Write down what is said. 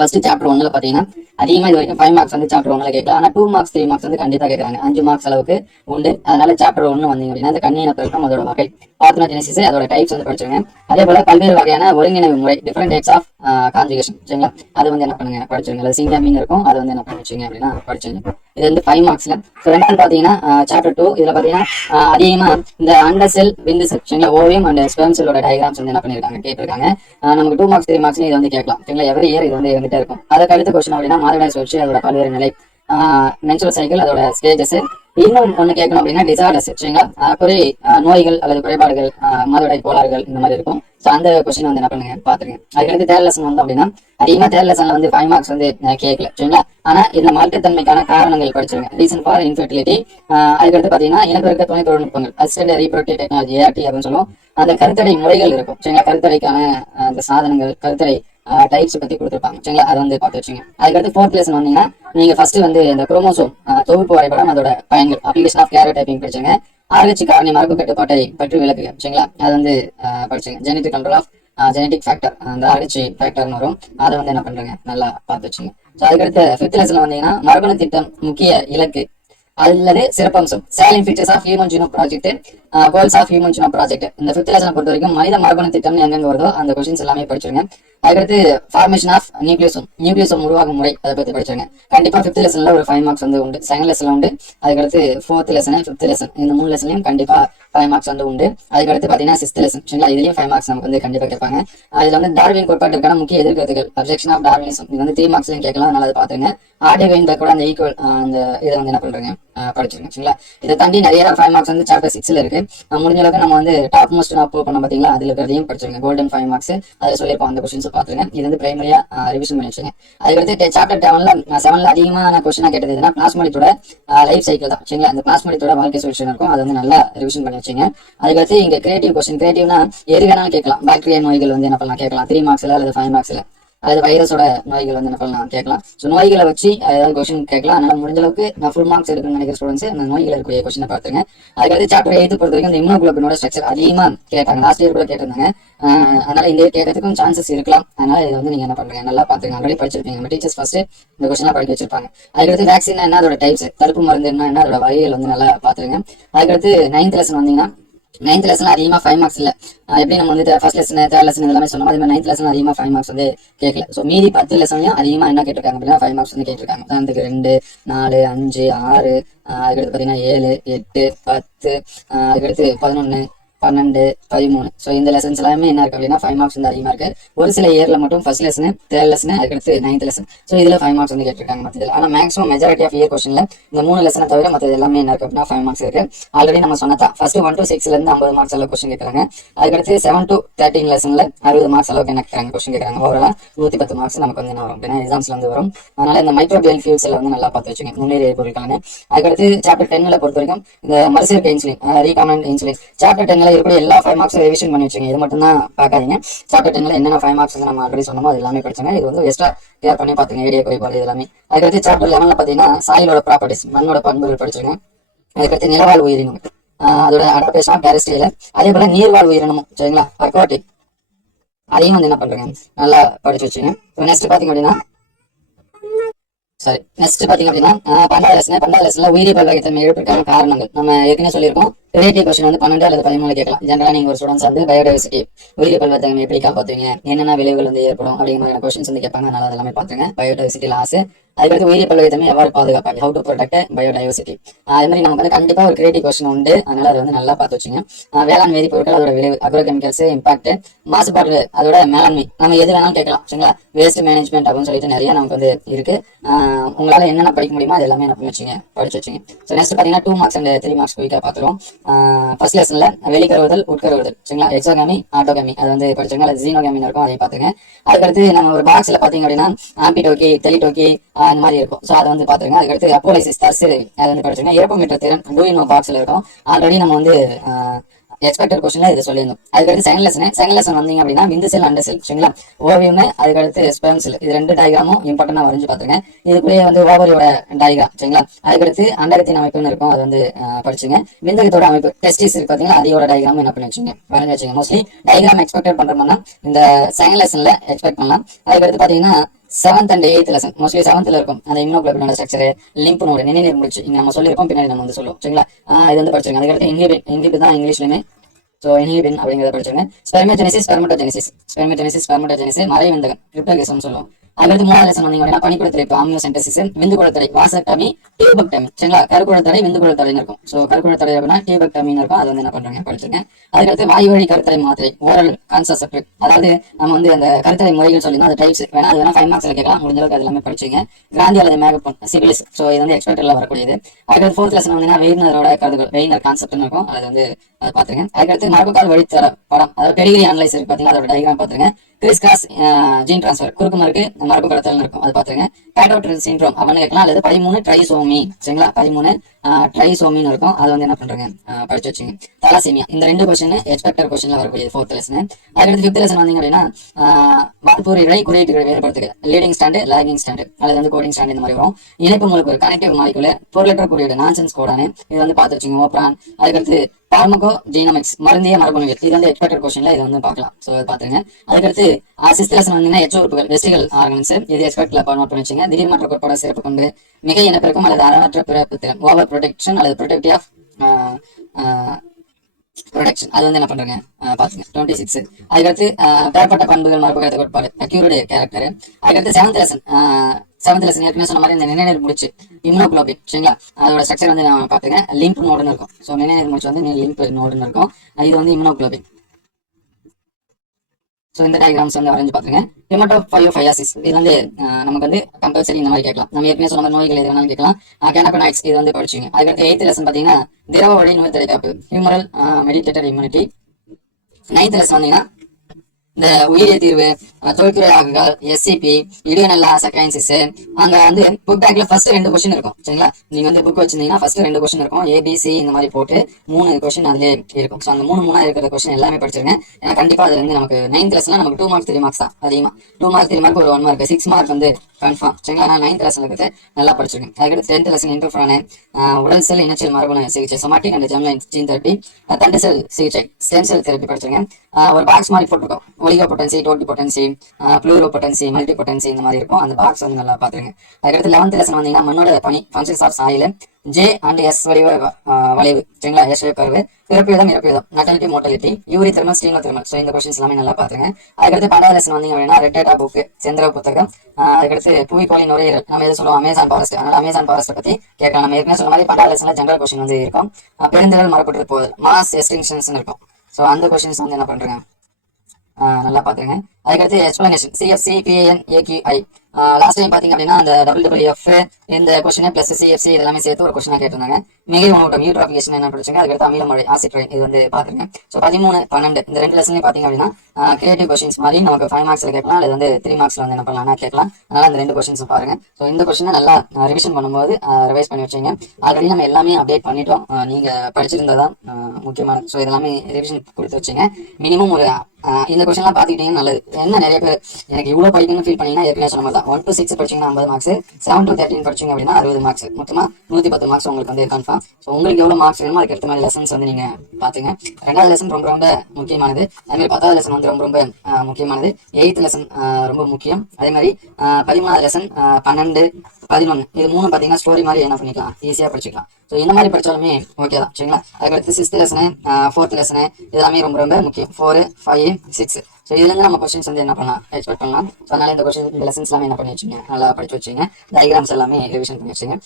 First chapter 1ல பாத்தீங்கன்னா அதிகமா இது வரைக்கும் 5 மார்க்ஸ் வந்து சாப்டர் 1ல கேட்கலாம். ஆனா 2 மார்க்ஸ் 3 மார்க்ஸ் வந்து கண்டிப்பா கேட்கறாங்க. 5 மார்க்ஸ் அளவுக்கு உண்டு. அதனால சாப்டர் 1 வந்தீங்க அப்படின்னா அந்த கண்ணின பெருக்கம் அதோட வகை, பார்த்தனோஜெனிசிஸ் அதோட டைப்ஸ் வந்து படிச்சிருங்க. அதே போல பல்வேறு வகையான ஒருங்கிணைவு முறை, டிஃபரெண்ட் டைப்ஸ் ஆஃப் கான்ஜுகேஷன், சரிங்களா? அது வந்து என்ன பண்ணுங்க படிச்சிருங்க. அது சிங்காமிங் இருக்கும், அது வந்து என்ன படிச்சீங்க அப்படின்னா படிச்சிருங்க. இது வந்து 5 மார்க்ஸ்ல. ரெண்டாவது பாத்தீங்கன்னா சாப்டர் 2 இதுல பாத்தீங்கன்னா அதிகமா இந்த அண்டர் செல் விந்து செல், சரிங்களா? ஓவியம் அண்ட் ஸ்பெர்ம் செல்லோட டயகிராம்ஸ் வந்து என்ன பண்ணிருக்காங்க கேட்டிருக்காங்க. நமக்கு 2 மார்க்ஸ் 3 மார்க்ஸ் இது வந்து கேட்கலாம், சரிங்களா? எவரி இயர் இது வந்து இருந்துட்டே இருக்கும். அதுக்கு அடுத்த கொஸ்டின் அப்படின்னா மாதவிடாய் சுழற்சி அதோட பல்வேறு நிலை, மென்சுரல் சைக்கிள் அதோட ஸ்டேஜஸ். இன்னும் ஒண்ணு கேட்கணும் அப்படின்னா டிசார்டர்ஸ், சரிங்களா? நோய்கள் அல்லது குறைபாடுகள், மாதவிடாய் கோளாறுகள் இந்த மாதிரி இருக்கும். ஸோ அந்த கொஸ்டின் வந்து என்ன பண்ணுங்க பாத்துருங்க. அதுக்கடுத்து தேர்ட் லெசன் வந்து அப்படின்னா அதிகமா தேர்ட் லெசன்ல வந்து 5 மார்க்ஸ் வந்து கேட்கல, சரிங்களா? ஆனா இந்த மார்க்கத்தன்மைக்கான காரணங்கள் படிச்சிருங்க. Reason for infertility. அதுக்கடுத்து பாத்தீங்கன்னா இனப்பெருக்க துணை தொழில்நுட்பங்கள், அசிஸ்டன்ட் ரீப்ரொடக்டிவ் டெக்னாலஜி, ஏஆர்டி அப்படின்னு சொல்லுவோம். அந்த கருத்தடை முறைகள் இருக்கும், சரிங்களா? கருத்தடைக்கான அந்த சாதனங்கள், கருத்தடை டைப்ஸ் பத்தி கொடுத்துருப்பாங்க, சரிங்களா? அதை வந்து பார்த்து வச்சுங்க. அதுக்கடுத்து ஃபோர்த் லெசன் வந்தீங்கன்னா நீங்க ஃபர்ஸ்ட் வந்து இந்த குரோமோசோம் தொகுப்பு வரைபடம் அதோட பயன்கள், அப்ளிகேஷன் ஆஃப் கேரோடைப்பிங் படிச்சுங்க. ஆராய்ச்சி காரணி மரபு கட்டுப்பாட்டை பற்றி விளக்குங்க, சரிங்களா? அது வந்து படிச்சுங்க. Genetic control of genetic factor, அந்த ஆராய்ச்சி ஃபேக்டர்னு வரும். அதை வந்து என்ன பண்றீங்க நல்லா பார்த்து வச்சுங்க. ஸோ அதுக்கடுத்து ஃபிஃப்த் லெசன்ல வந்தீங்கன்னா மரபணு திட்டம் முக்கிய இலக்கு அல்லது சிறப்பம்சம், salient features of human genome project, goals of human genome project. இந்த ஃபிஃப்த் லெசனை பொறுத்த வரைக்கும் மனித மரபணு திட்டம்னு எங்கெங்க வருதோ அந்த கொஸ்டின்ஸ் எல்லாமே படிச்சிருங்க. அதுக்கடுத்து ஃபார்மேஷன் ஆஃப் நியூக்ளியோசோம் உருவாகும் முறை, அதை பத்தி படிச்சிருங்க. கண்டிப்பா ஃபிஃப்த் லெசன்ல ஒரு 5 மார்க்ஸ் வந்து உண்டு, செகண்ட் லெசன்ல உண்டு. அதுக்கடுத்து ஃபோர்த் லெசன், ஃபிஃப்த் லெசன், இந்த 3 லெசன்லயும் கண்டிப்பா 5 மார்க்ஸ் வந்து உண்டு. அதுக்கடுத்து பாத்தீங்கன்னா சிக்ஸ்த் லெசன், சரிங்களா? இதுலயும் 5 மார்க்ஸ் நமக்கு வந்து கண்டிப்பா கேட்பாங்க. அதுல வந்து டார்வின் கோட்பாட்டிற்கான முக்கிய எதிர்கருத்துகள், அப்ஜெக்ஷன் ஆஃப் டார்வினிசம், இது வந்து 3 மார்க்ஸ்லயும் கேட்கலாம். அதனால அதை பாத்துங்க. ஆர்டே வெயின்பர்க் கூட அந்த ஈக்குவல் அந்த இதை வந்து என்ன பண்றீங்க படிச்சிருங்க, சரிங்களா? இதை தாண்டி நிறைய 5 மார்க்ஸ் வந்து சாப்டர் 6ல இருக்கு. முடிஞ்ச அளவுக்கு நம்ம வந்து டாப் மோஸ்ட் அப்ரூவ் பண்ண பாத்தீங்களா, அதுல இருக்கிறதையும் படிச்சிருங்க. கோல்டன் 5 மார்க்ஸ் அதை சொல்லியிருப்போம், அந்த கொஸ்டின்ஸ் பாத்துருங்க. இது வந்து பிரைமரியா ரிவிஷன் பண்ணி வச்சுங்க. அதுக்கடுத்து சாப்டர் 7ல அதிகமான கொஸ்டினா கேட்டது எதுனா பிளாஸ்மோடியத்தோட லைஃப் சைக்கிள் தான், சரிங்களா? அந்த பிளாஸ்மோடியத்தோட வாழ்க்கை சுழற்சி இருக்கும், அதை வந்து நல்லா ரிவிஷன் பண்ணி வச்சுங்க. அதுக்கடுத்து இங்க கிரியேட்டிவ் கொஸ்டின், கிரியேட்டிவ்னா எது வேணாலும் கேட்கலாம். பாக்டீரியா நோய்கள் வந்து என்ன பண்ணலாம் கேட்கலாம், 3 மார்க்ஸ்ல அல்லது 5 மார்க்ஸ்ல. அது வைரஸோட நோய்கள் வந்து என்ன பண்ணலாம் கேட்கலாம். ஸோ நோய்களை வச்சு ஏதாவது கொஸ்டின் கேட்கலாம். அதனால முடிஞ்ச அளவுக்கு நான் ஃபுல் மார்க்ஸ் எடுக்கணும்னு நினைக்கிற ஸ்டூடெண்ட்ஸ் அந்த நோய்கள் இருக்கக்கூடிய கொஸ்டினை பார்த்துங்க. அதுக்கடுத்து சாப்டர் 8 பொறுத்த வரைக்கும் இந்த இம்யூனோகுளோபினோட ஸ்ட்ரக்சர் அதிகமா கேட்டாங்க, லாஸ்ட் இயர் கூட கேட்டிருந்தாங்க. அதனால இந்த இயர் கேட்கறதுக்கும் சான்சஸ் இருக்கலாம். அதனால இதை வந்து நீங்க என்ன பண்றீங்க நல்லா பாத்துங்க. ஆல்ரெடி படிச்சிருப்பீங்க, நம்ம டீச்சர்ஸ் ஃபர்ஸ்ட் இந்த கொஸ்டின் படிக்க வச்சிருப்பாங்க. அதுக்கடுத்து வேக்சின் என்ன, அதோட டைப்ஸ், தடுப்பு மருந்து என்ன, அதோட வகைகள் வந்து நல்லா பாத்துருங்க. அதுக்கடுத்து 9th லெசன் வந்தீங்கன்னா 9th லெசன் அதிகமா 5 மார்க்ஸ் இல்ல. எப்படி நம்ம வந்து ஃபர்ஸ்ட் லெசன் தேர்ட் லெசன் எல்லாமே சொன்னோம், அதே மாதிரி 9th லெசன் அதிகமா 5 மார்க்ஸ் வந்து கேட்கல. ஸோ மீதி 10 லெசன்லயும் அதிகமா என்ன கேட்டிருக்காங்க அப்படின்னா 5 மார்க்ஸ் வந்து கேட்டிருக்காங்க. உதாரணத்துக்கு 2, 4, 5, 6, அதுக்கடுத்து பாத்தீங்கன்னா 7, 8, 10, அதுக்கடுத்து 11, 12, 13. ஸோ இந்த லெசன்ஸ் எல்லாமே என்ன இருக்கு அப்படின்னா 5 மார்க்ஸ் வந்து அதிகமா இருக்கு. ஒரு சில இயர்ல மட்டும் ஃபர்ஸ்ட் லெசன், தேர்ட் லெசன், அதுக்கடுத்து 9th லெசன். ஸோ இதுல 5 மார்க்ஸ் வந்து கேட்டிருக்காங்க மத்தியில். ஆனா மேக்ஸிமம் மெஜாரிட்டி ஆஃப் இயர் கொஸ்டின்ல இந்த 3 லெசனை தவிர மற்றது எல்லாமே என்ன இருக்கு அப்படின்னா 5 மார்க்ஸ் இருக்கு. ஆல்ரெடி நம்ம சொன்னதா ஃபர்ஸ்ட் 1 to 6ல இருந்து 50 மார்க்ஸ் அளவு கொஸ்டின் கேட்கறாங்க. அதுக்கடுத்து 7 to 13 லெசன்ல 60 மார்க்ஸ் அளவுக்கு என்ன கேட்கறாங்க கொஸ்டின் கேட்கறாங்க. ஓவராலா 110 மார்க்ஸ் நமக்கு வந்து என்ன வரும் அப்படின்னா எக்ஸாம்ஸ்ல வந்து வரும். அதனால இந்த மைக்ரோபியல் ஃபியூல்ஸ்ல வந்து நல்லா பார்த்து வச்சுங்க, முன்னேறிய பொருட்களான. அதுக்கடுத்து சாப்டர் 10ல பொறுத்த வரைக்கும் இந்த மறுசீர்கை இன்சுலின், ரீகாமண்ட் இன்சுலின், சாப்டர் 10ல இருக்கக்கூடிய எல்லா 5 மார்க்ஸ் ரிவிஷன் பண்ணி வச்சுங்க. இது மட்டும் தான் பார்க்காதீங்க. சாப்டர் 10ல என்னென்ன 5 மார்க்ஸ் வந்து நம்ம ஆல்ரெடி சொன்னோமோ அது எல்லாமே படிச்சுங்க. இது வந்து எக்ஸ்ட்ரா கிளியர் பண்ணி பாத்துங்க, ஏரியா குறைபாடு இது எல்லாமே. அதுக்கடுத்து சாப்டர் 11ல பாத்தீங்கன்னா சாயிலோட ப்ராப்பர்ட்டிஸ், மண்ணோட பண்புகள் படிச்சிருங்க. அதுக்கடுத்து நிலவாழ் உயிரினம், அதோட அடாப்டேஷன் ஆஃப் டெரஸ்ட்ரியல், அதே போல நீர்வாழ் உயிரினமும், சரிங்களா? அக்வாட்டிக், அதையும் வந்து என்ன பண்றீங்க நல்லா படிச்சு வச்சுங்க. நெக்ஸ்ட் பாத்தீங்க அப்படின்னா நெக்ஸ்ட் பாத்தீங்க அப்படின்னா 12வது லெசன்ல உயிரி பல்வகைத்தன்மை இழப்பிற்கான காரணங்கள் நம்ம ஏற்கனவே சொல்லியிருக்கோம். ரிலேட்டிவ் கொஸ்டின் வந்து 12 அல்லது 13 கேட்கலாம். ஜெனரலா நீங்க ஒரு ஸ்டூடெண்ட்ஸ் வந்து பயோடைவர்சிட்டி, உயிரி பல்வகைத்தன்மை எப்படி காப்பாத்துவீங்க, என்னென்ன விளைவுகள் வந்து ஏற்படும் அப்படிங்கிற மாதிரி கொஸ்டின்ஸ் வந்து கேட்பாங்க. அதனால அதெல்லாமே பாத்துங்க. பயோடைவர்சிட்டி லாஸ், அதுக்கடுத்து உயிரி பல்வகைத்தன்மை எவ்வாறு பாதுகாப்பாங்க, ஹவு டு ப்ரொடெக்ட் பயோடைவர்சிட்டி. அதே மாதிரி நமக்கு வந்து கண்டிப்பா ஒரு கிரியேட்டிவ் கொஸ்டின் உண்டு. அதனால அதை வந்து நல்லா பார்த்து வச்சுங்க. வேளாண் வேதிப்பொருட்கள் அதோட விளைவு, அக்ரோ கெமிக்கல்ஸ் இம்பாக்ட், மாசுபாடு அதோட மேலாண்மை, நம்ம எது வேணாலும் கேட்கலாம், சரிங்களா? வேஸ்ட் மேனேஜ்மெண்ட் அப்படின்னு சொல்லிட்டு நிறைய நமக்கு வந்து இருக்கு. உங்களால என்னென்ன படிக்க முடியுமோ அது எல்லாமே என்ன பண்ணி வச்சுங்க படிச்சு வச்சுங்க. ஸோ நெக்ஸ்ட் பாத்தீங்கன்னா 2 மார்க்ஸ் அண்ட் 3 மார்க்ஸ் குயிக்கா பார்த்துருவோம். ஃபர்ஸ்ட் லெசன்ல வெளிக்கருவுதல் உட்கருவுதல், சரிங்களா? எக்ஸோகாமி ஆட்டோகாமி அது வந்து படிச்சாங்க. அது ஜீனோகாமின்னு இருக்கும், அதையும் பாத்துங்க. அதுக்கடுத்து நம்ம ஒரு பாக்ஸ்ல பாத்தீங்க அப்படின்னா ஆம்பிடோக்கி, டெலிடோக்கி அந்த மாதிரி இருக்கும். ஸோ அதை வந்து பாத்துருங்க. அதுக்கடுத்து அப்போலைசிஸ் தர்சு அதை வந்து படிச்சுங்க. இறப்பு திறன் டூயினோ பாக்ஸ்ல இருக்கும். ஆல்ரெடி நம்ம வந்து எக்ஸ்பெக்டட் கொஸ்டின்ல இது சொல்லியிருந்தோம். அதுக்கடுத்து செகண்ட் லெசன் வந்தீங்க அப்படின்னா விந்து செல் அண்டர் செல், சரிங்களா? ஓவியம், அதுக்கடுத்து ஸ்பெர்ம் செல், இது 2 டயக்ராமும் இம்பார்ட்டன்டா வரைஞ்சு பாத்துங்க. இதுக்குள்ளேயே வந்து ஓவரியோட டயக்ராம், சரிங்களா? அதுக்கடுத்து அண்டகத்தின் அமைப்புன்னு இருக்கும், அது வந்து படிச்சுங்க. விந்தகத்தோட அமைப்பு டெஸ்டிஸ் இருக்கு பாத்தீங்களா, அதோட டயக்ராம் என்ன பண்ணி வச்சுங்க வரைஞ்சு வச்சுங்க. மோஸ்ட்லி டயக்ராம் எக்ஸ்பெக்ட் பண்றோம்னா இந்த செகண்ட் லெசன்ல எக்ஸ்பெக்ட் பண்ணலாம். அதுக்கடுத்து பாத்தீங்கன்னா seventh and eighth lesson mostly செவன்த்ல இருக்கும் அந்த இம்யூனோகுளோபினோட ஸ்ட்ரக்சர், லிம்ப் நோடு, நினைநீர் முடிச்சு இங்க நம்ம சொல்லியிருப்போம், பின்னாடி நம்ம வந்து சொல்லுவோம் சரிங்களா. இது வந்து படிச்சிருங்க. அதுக்கடுத்து இன்ஹிபிட் தான் இங்கிலீஷ்லயுமே. ஸோ இன்ஹிபின் அப்படிங்கிறத படிச்சிருங்க. ஸ்பெர்மேஜெனிசிஸ் மறைவிந்தகம் கிரிப்டோகிசம் சொல்லுவோம். அதுக்கடுத்து மூணாவது லெசன் வந்தீங்க அப்படின்னா பனிக்குடத்தடை, ஆமியோசென்டசிஸ், விந்துக்குடத்தடை, வாசக்டமி, டியூபெக்டமி சரிங்களா. கருக்குழத்தடை, விந்துக்குழத்தடைன்னு இருக்கும். ஸோ கருக்குழத்தடை அப்படின்னா டியூபெக்டமின்னு இருக்கும். அது வந்து என்ன பண்றாங்க படிச்சிருங்க. அதுக்கடுத்து வாயு வழி கருத்தடை மாத்திரை, ஓரல் கான்செப்ட், அதாவது நம்ம வந்து அந்த கருத்தடை முறைகள் சொல்லியிருந்தோம், அது டைப்ஸ் வேணா, அது வேணா 5 மார்க்ஸ்ல கேட்கலாம். முடிஞ்ச அளவுக்கு அது எல்லாமே படிச்சிங்க. கிராந்தி அல்லது மேகப்பன், சிபிலிஸ், ஸோ இது வந்து எக்ஸ்பெக்டர்ல வரக்கூடியது. அதுக்கடுத்து ஃபோர்த் லெசன் வந்தீங்கன்னா வெயினரோட கருதுகள், வெயினர் கான்செப்ட்னு இருக்கும். அது வந்து அதை பாத்துருங்க. அதுக்கடுத்து மரபுக்கால் வழித்தர படம், அதாவது பெடிகிரி அனலைஸ் இருக்கு பாத்தீங்கன்னா, அதோட டயக்ராம் பாத்துருங்க. கிறிஸ் கிராஸ் ஜீன் டிரான்ஸ்ஃபர், குறுக்கு மறுக்கு மரபு கடத்தல் இருக்கும், அது பாத்துருங்க. பேட்டோட்ரில் சிண்ட்ரோம் அப்படின்னு கேட்கலாம், அல்லது 13 ட்ரைசோமி சரிங்களா. 13 ட்ரைசோமின்னு இருக்கும். அது வந்து என்ன பண்றீங்க படிச்சு வச்சுங்க. தலாசீமியா, இந்த 2 கொஸ்டின் எக்ஸ்பெக்டர் கொஸ்டின்ல வரக்கூடிய ஃபோர்த் லெசன். அதுக்கடுத்து ஃபிஃப்த் லெசன் வந்தீங்க அப்படின்னா வார்ப்பூர் இழை குறியீட்டு வேறுபடுத்துக, லீடிங் ஸ்டாண்டு, லாகிங் ஸ்டாண்டு, அல்லது வந்து கோடிங் ஸ்டாண்டு இந்த மாதிரி வரும். இணைப்பு மூலக்கூறு, கனெக்டிவ் மாலிகுலர், பொருளற்ற குறியீடு, நான்சென்ஸ் கோடானு, இது வந்து பார்த்து வச்சுங்க. ஓப்ரான். அதுக்கடுத்து பார்மகோ ஜீனமிக்ஸ், மருந்திய மரபணுவியல், இது வந்து எக்ஸ்பெக்டட் கொஸ்டின்ல இது வந்து பார்க்கலாம். ஸோ பாத்துங்க. அதுக்கடுத்து சிக்ஸ்த் லெசன் வந்தீங்கன்னா எச்ச உறுப்புகள், வெஸ்டிகல் ஆர்கன்ஸ், இது எக்ஸ்பெக்ட்ல நோட் பண்ணி வச்சுங்க. திடீர் மாற்ற கோட்பாட சிறப்பு கொண்டு மிகை இனப்பெருக்கம் அல்லது அறமற்ற பிறப்பு திறன், ஓவர் ப்ரொடெக்ஷன் அல்லது ப்ரொடெக்டிவ் ஆஃப் ப்ரொடக்ஷன், அது வந்து என்ன பண்றாங்க பாத்துங்க. 26. அதுக்கடுத்து பெறப்பட்ட பண்புகள் மரபு கடத்த கோட்பாடு, அக்யூரேட் கேரக்டர். அதுக்கடுத்து செவன்த் லெசன் ஏற்கனவே சொன்ன மாதிரி இந்த நினைநீர் முடிச்சு இம்யூனோகுளோபின் சரிங்களா. அதோட ஸ்ட்ரக்சர் வந்து நான் பாத்துங்க. லிம்ப் நோடுன்னு இருக்கும். ஸோ நினைநீர் முடிச்சு வந்து லிம்ப் நோடுன்னு இருக்கும். இது வந்து இம்யூனோகுளோபின். ஸோ இந்த டயக்ராம்ஸ் வந்து வரைஞ்சு பாத்துங்க. ஹெமட்டோபயோஃபயாசிஸ், இது வந்து நமக்கு வந்து கம்பல்சரி இந்த மாதிரி கேட்கலாம். நம்ம ஏற்கனவே சொன்ன மாதிரி நோய்கள் எது வேணாலும் கேட்கலாம். கேனபனாய்ட்ஸ், இது வந்து படிச்சுங்க. அதுக்கடுத்து எய்த் லெசன் பாத்தீங்கன்னா திரவ வழி நோய் தடுப்பு, humoral meditated immunity. Ninth lesson வந்தீங்கன்னா இந்த உயிரிய தீர்வு, தொழில்துறை ஆகுகள், SCP, இடியனல்லா சக்கைன்சிஸ். அங்க வந்து புக் பேக்ல ஃபர்ஸ்ட் 2 கொஸ்டின் இருக்கும் சரிங்களா. நீங்க வந்து புக் வச்சிருந்தீங்கன்னா ஃபர்ஸ்ட் 2 கொஸ்டின் இருக்கும். ABC இந்த மாதிரி போட்டு 3 கொஸ்டின் அதுலேயே இருக்கும். ஸோ அந்த 3 இருக்கிற கொஸ்டின் எல்லாமே படிச்சிருங்க. ஏன்னா கண்டிப்பா அதுல இருந்து நமக்கு 9th லெசன்ல நமக்கு 2 மார்க்ஸ் 3 மார்க்ஸ் தான் அதிகமா. 2 மார்க் 3 மார்க் ஒரு 1 மார்க் 6 மார்க் வந்து கன்ஃபார்ம் சரிங்களா. நான் 9th லெசன் இருக்கிறது நல்லா படிச்சிருக்கேன். அதுக்கடுத்து 10th லெசன் இன்டர்ஃப்ரானு, உடல் செல் இனச்சல் மரபணு சிகிச்சை, somatic and germline gene therapy, தண்டு செல் சிகிச்சை, ஸ்டெம் செல் தெரப்பி படிச்சிருங்க. ஒரு பாக்ஸ் மாதிரி போட்டிருக்கோம், oligopotency, totipotency, pluripotency, multipotency இந்த மாதிரி இருக்கும். அந்த பாக்ஸ் வந்து நல்லா பாத்துருங்க. அதுக்கடுத்து 11th லெசன் வந்தீங்கன்னா மண்ணோட பனி, functions of soil, J and S வடிவ வளைவு சரிங்களா. S கர்வு, பிறப்பு விதம், இறப்பு விதம், natality, mortality, eurythermal, stenothermal. So இந்த கொஸ்டின்ஸ் எல்லாமே நல்லா பாத்துருங்க. அதுக்கடுத்து 12th லெசன் வந்தீங்க அப்படின்னா ரெட் டேட்டா புக், செந்திர புத்தகம். அதுக்கடுத்து புவிக்கோளி நுரையீரல், நம்ம எது சொல்லுவோம் அமேசான் ஃபாரஸ்ட். அதனால அமேசான் ஃபாரஸ்ட் பத்தி கேட்கலாம். நம்ம ஏற்கனவே சொன்ன மாதிரி 12th லெசன்ல ஜெனரல் கொஸ்டின் வந்து இருக்கும். பெருந்திரள் மரப்பட்டு போகுது, மாஸ் எக்ஸ்டிங்ஷன்ஸ் இருக்கும். ஸோ அந்த கொஸ்டின்ஸ் வந்து என்ன பண்றேங்க நல்லா பாத்துங்க. அதுக்கடுத்து explanation, CFC PAN AQI. Last time பாத்தீங்க அப்படின்னா அந்த WWF இந்த கொஸ்டின் பிளஸ் CFC இதெல்லாமே சேர்த்து ஒரு கொஸ்டினா கேட்டிருந்தாங்க. மிகை உணவூட்டம் யூட்ராஃபிகேஷன் என்ன படிச்சுங்க. அதுக்கடுத்து அமிலமழை, ஆசிட் ரெயின், இது வந்து பாத்துருங்க. ஸோ 13, 12 இந்த 2 லெசன்லயும் பாத்தீங்க அப்படின்னா கிரியேட்டிவ் கொஸ்டின்ஸ் மாதிரி நமக்கு 5 மார்க்ஸ்ல கேட்கலாம், அல்லது வந்து 3 மார்க்ஸ்ல வந்து என்ன பண்ணலாம் கேட்கலாம். அதனால அந்த 2 கொஸ்டின்ஸும் பாருங்க. ஸோ இந்த கொஸ்டினை நல்லா ரிவிஷன் பண்ணும்போது ரிவைஸ் பண்ணி வச்சுங்க. ஆல்ரெடி நம்ம எல்லாமே அப்டேட் பண்ணிட்டோம், நீங்க படிச்சிருந்ததான் முக்கியமானது. ஸோ இதெல்லாமே ரிவிஷன் கொடுத்து வச்சுங்க. மினிமம் ஒரு இந்த கொஸ்டின்லாம் பாத்துக்கிட்டீங்கன்னா நல்லது. என்ன நிறைய பேர் எனக்கு இவ்வளவு படிக்கணும்னு ஃபீல் பண்ணீங்கன்னா ஏற்கனவே சொன்ன மாதிரி தான் 1 to 6 படிச்சீங்கன்னா 50 மார்க்ஸ், 7 to 13 படிச்சீங்க அப்படின்னா 60 மார்க்ஸ், மொத்தமா 110 மார்க்ஸ் உங்களுக்கு வந்து கன்ஃபார்ம். ஸோ உங்களுக்கு எவ்வளவு மார்க்ஸ் வேணுமோ அதுக்கு ஏற்ற மாதிரி லெசன்ஸ் வந்து நீங்க பாத்துங்க. 2வது லெசன் ரொம்ப ரொம்ப முக்கியமானது. அதே மாதிரி 10வது லெசன் வந்து ரொம்ப ரொம்ப முக்கியமானது. 8th லெசன் ரொம்ப முக்கியம். அதே மாதிரி 13வது லெசன், 12, 11 இது 3 பாத்தீங்கன்னா ஸ்டோரி மாதிரி என்ன பண்ணிக்கலாம், ஈஸியா படிச்சுக்கலாம். ஸோ இந்த மாதிரி படிச்சாலுமே ஓகே தான் சரிங்களா. அதுக்கடுத்து 6th லெசனு, 4th லெசனு இதெல்லாமே ரொம்ப ரொம்ப முக்கியம். 4, 5, 6. ஸோ இதுல இருந்து நம்ம கொஸ்டின்ஸ் வந்து என்ன பண்ணலாம் எக்ஸ்பெக்ட் பண்ணலாம். ஸோ அதனால இந்த கொஸ்டின் இந்த லெசன்ஸ் எல்லாமே என்ன பண்ணி வச்சுங்க, நல்லா படிச்சு வச்சுங்க. டயக்ராம்ஸ் எல்லாமே ரிவிஷன் பண்ணி வச்சுங்க.